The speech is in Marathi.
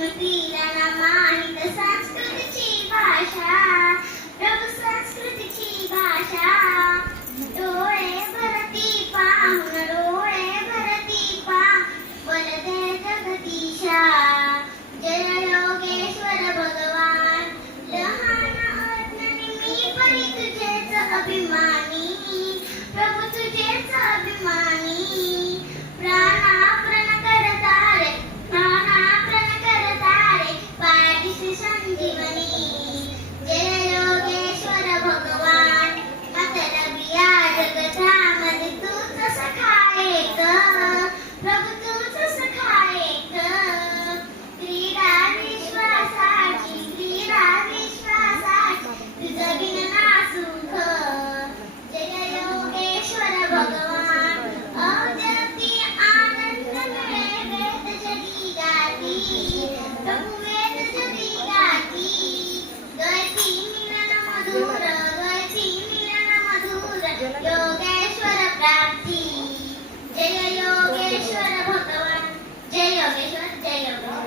जन्मतीला नामाहित संस्कृतीची भाषा, प्रभू संस्कृतीची भाषा. डोळे भरती पाहून डोळे भरती पा बोलते जगदीशा. जय योगेश्वर भगवान, लहान अज्ञानी मी परी तुझेच अभिमानी. प्रभू तुझेच अभिमानी. प्राणाप्रण करता रे, प्राणाप्रण करता रे, पाठीशी संजीवनी. जय योगेश्वर भगवान, मतलबी या जगतामध्ये तूच सखा एक. प्रभू तूच सखा एक. क्रीडा विश्वासाची, क्रीडा विश्वासाची, तुझं बिन ना सुख. जय योगेश्वर भगवान, अद्यापि आनंद मिळे वेद जरी गाती. प्रभू वेद जरी गाती. गळती मिलन मधुर, गळती मिलन मधुर, योगेश्वर प्राप्ती. जय योगेश्वर भगवान, जय योगेश्वर, जय योगेश्वर.